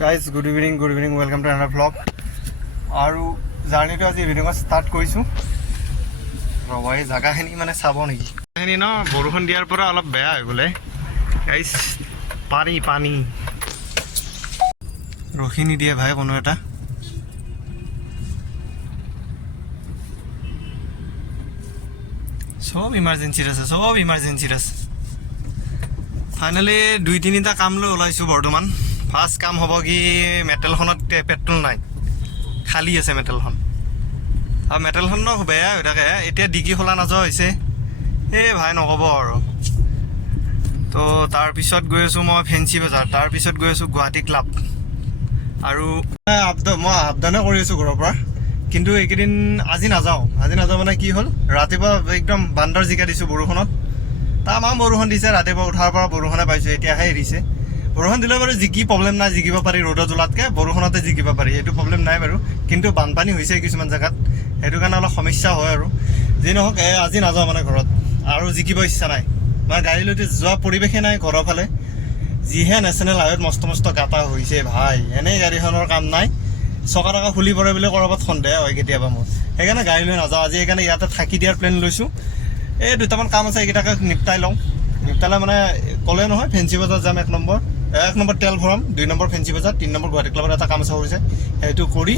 Guys good evening welcome to another vlog. আৰু জাৰ্ণিটো আজি ইভিনিঙত ষ্টাৰ্ট কৰিছোঁ। ৰ'বা এই জেগাখিনি মানে চাব নেকি? জেগাখিনি ন বৰষুণ দিয়াৰ পৰা অলপ বেয়া হৈ গ'লে গাইজ। পানী ৰখি নিদিয়ে ভাই কোনো এটা। চব ইমাৰ্জেঞ্চিত আছে। ফাইনেলি 2-3টা কাম লৈ ওলাইছোঁ বৰ্তমান। ফাৰ্ষ্ট কাম হ'ব কি, মেটেলখনত পেট্ৰল নাই, খালী আছে মেটেলখন। আৰু মেটেলখন ন বেয়া হৈ থাকে, এতিয়া ডিকি খোলা নাযোৱা হৈছে। এই ভাই নক'ব আৰু। তো তাৰপিছত গৈ আছোঁ মই ফেঞ্চি বজাৰ, তাৰপিছত গৈ আছোঁ গুৱাহাটী ক্লাব। আৰু মই আপডাউনে কৰি আছোঁ ঘৰৰ পৰা, কিন্তু এইকেইদিন আজি নাযাওঁ মানে কি হ'ল, ৰাতিপুৱা একদম বান্দৰ জিকা দিছোঁ বৰষুণত। তামাম বৰষুণ দিছে, ৰাতিপুৱা উঠাৰ পৰা বৰষুণে পাইছোঁ, এতিয়াহে এৰিছে। বৰষুণ দিলে বাৰু প্ৰব্লেম নাই, জিকিব পাৰি ৰ'দত জ্বলাতকৈ, বৰষুণতে জিকিব পাৰি, সেইটো প্ৰব্লেম নাই বাৰু। কিন্তু বানপানী হৈছে কিছুমান জেগাত, সেইটো কাৰণে অলপ সমস্যা হয় আৰু। যি নহওক আজি নাযাওঁ মানে ঘৰত, আৰু জিকিব ইচ্ছা নাই। মানে গাড়ী লৈ যোৱা পৰিৱেশে নাই ঘৰৰ ফালে। যিহে নেশ্যনেল হাইৱেত মস্ত গাঁটা হৈছে ভাই, এনেই গাড়ীখনৰ কাম নাই। চকা টকা খুলি পৰে বুলি ক'ৰবাত সন্দেহ হয় কেতিয়াবা মোৰ, সেইকাৰণে গাড়ী লৈ নাযাওঁ আজি। সেইকাৰণে ইয়াতে থাকি দিয়াৰ প্লেন লৈছোঁ। এই দুটামান কাম আছে, এইকেইটাকে নিপটাই নিপটালে মানে ক'লে নহয় ফেঞ্চি বজাৰ যাম। 1 নম্বৰ তেল ভৰাম, 2 নম্বৰ ফেঞ্চি বজাৰ, 3 নম্বৰ গুৱাহাটী ক্লাবত এটা কাম আছে কৰিছে, সেইটো কৰি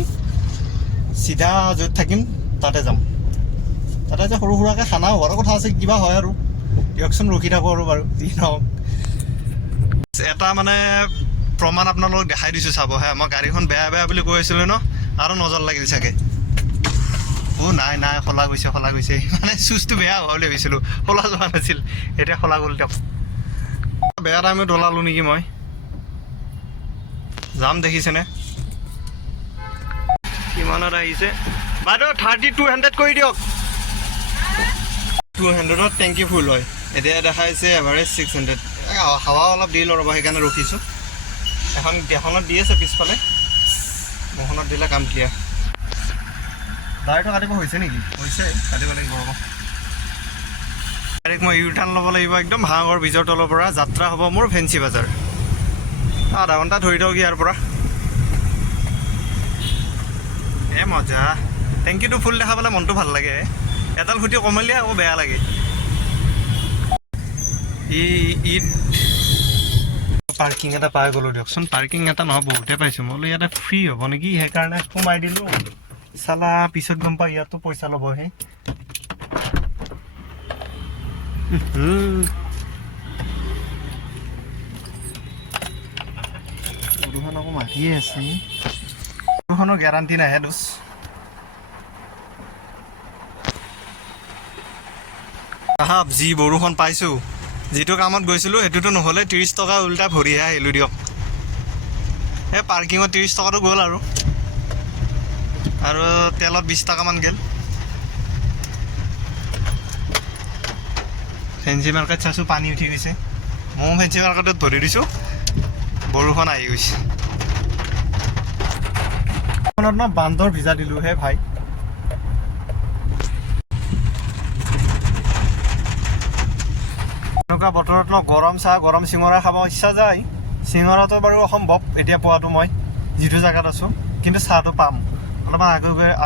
চিধা য'ত থাকিম তাতে যাম। তাতে যে সৰু সুৰাকৈ খানা হোৱাৰ কথা আছে, কিবা হয় আৰু দিয়কচোন, ৰখি থাকোঁ আৰু বাৰু যি নহওক। এটা মানে প্ৰমাণ আপোনালোকক দেখাই দিছোঁ চাব হে। মই গাড়ীখন বেয়া বুলি কৈ আছিলোঁ ন, আৰু নজৰ লাগিল চাগে। নাই খোলা গৈছে মানে চুজটো বেয়া হোৱা বুলি ভাবিছিলোঁ, খোলা যোৱা নাছিল, এতিয়া খোলা গ'ল। দিয়ক বেয়া টাইমত ওলালোঁ নেকি মই, যাম দেখিছেনে কিমানত আহিছে। বাইদেউ 3200 কৰি দিয়ক। 200ত টেংকি ফুল হয়, এতিয়া দেখাইছে এভাৰেজ 600। হাৱা অলপ দি ল'ব, সেইকাৰণে ৰখিছোঁ। এখনত দি আছে পিছফালে, মোখনত দিলে কাম ক্লিয়াৰ। দাইটো কাটিব হৈছে নেকি? হৈছে, কাটিব লাগিব ৰ'ব। ডাইৰেক্ট মই ইউটাৰ্ণ ল'ব লাগিব একদম ভাঙৰ ব্ৰিজৰ তলৰ পৰা। যাত্ৰা হ'ব মোৰ ফেঞ্চি বজাৰ, আধা ঘণ্টা ধৰি দিয়ক ইয়াৰ পৰা। মজা, টেংকিটো ফুল দেখা পালে মনটো ভাল লাগে। এডাল খুটি কমালে আকৌ বেয়া লাগে। পাৰ্কিং এটা পাই গ'লোঁ দিয়কচোন। পাৰ্কিং এটা নহয়, বহুতে পাইছোঁ। মই বোলো ইয়াতে ফ্ৰী হ'ব নেকি, সেইকাৰণে সোমাই দিলোঁ। চালা পিছত গম পাই ইয়াতো পইচা ল'বহে। বৰষুণ আকৌ মাৰিয়ে আছে, বৰষুণৰ গেৰাণ্টি নাহে দোষ। যি বৰষুণ পাইছোঁ, যিটো কামত গৈছিলোঁ সেইটোতো নহ'লে 30 টকা উল্টা ভৰিহে আহিলোঁ দিয়ক। এই পাৰ্কিঙত 30 টকাটো গ'ল আৰু তেলত 20 টকামান গ'ল। ফেঞ্চি মাৰ্কেট চাইছোঁ, পানী উঠি গৈছে। ময়ো ফেঞ্চি মাৰ্কেটত ভৰি দিছোঁ, বৰষুণ আহি গৈছে। বান্দৰ ভিজা দিলোঁ হে ভাই। এনেকুৱা বতৰত গৰম চাহ, গৰম চিঙৰা খাব ইচ্ছা যায়। চিঙৰাটো বাৰু অসম্ভৱ এতিয়া পোৱাটো, মই যিটো জেগাত আছোঁ। কিন্তু চাহটো পাম অলপমান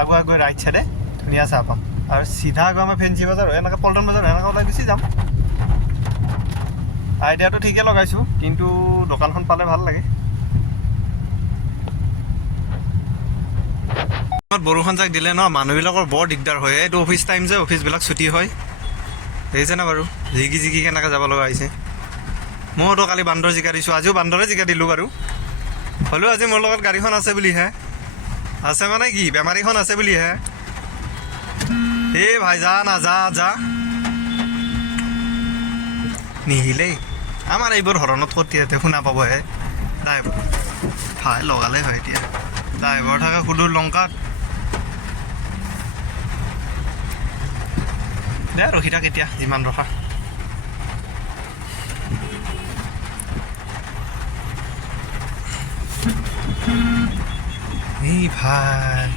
আগুৱাই গৈ ৰাইট চাইডে ধুনীয়া চাহ পাম। আৰু চিধা গৈ আমাৰ ফেঞ্চি বজাৰ হয়, এনেকৈ পল্টন বজাৰ এনেকৈ ওলাই গুচি যাম। আইডিয়াটো ঠিকে লগাইছোঁ, কিন্তু দোকানখন পালে ভাল লাগে। বৰষুণ যাক দিলে ন, মানুহবিলাকৰ বৰ দিগদাৰ হয়। এইটো অফিচ টাইম যে, অফিচবিলাক ছুটি হয়, দেখিছেনে বাৰু জিকি কেনেকৈ যাব লগা হৈছে। মইতো কালি বান্দৰ জিকা দিছোঁ, আজিও বান্দৰে জিকা দিলোঁ বাৰু। হ'লেও আজি মোৰ লগত গাড়ীখন আছে বুলিহে, আছে মানে কি বেমাৰীখন আছে বুলিহে। এই ভাই যা নিহিলেই আমাৰ এইবোৰ হৰণত ক'ত ইয়াতে শুনা পাবহে। ড্ৰাইভাৰ ভাই লগালে হয়, এতিয়া ড্ৰাইভাৰ থাকে সুদূৰ লংকাত। দে ৰখি থাক এতিয়া, যিমান ৰখা। এই ভাই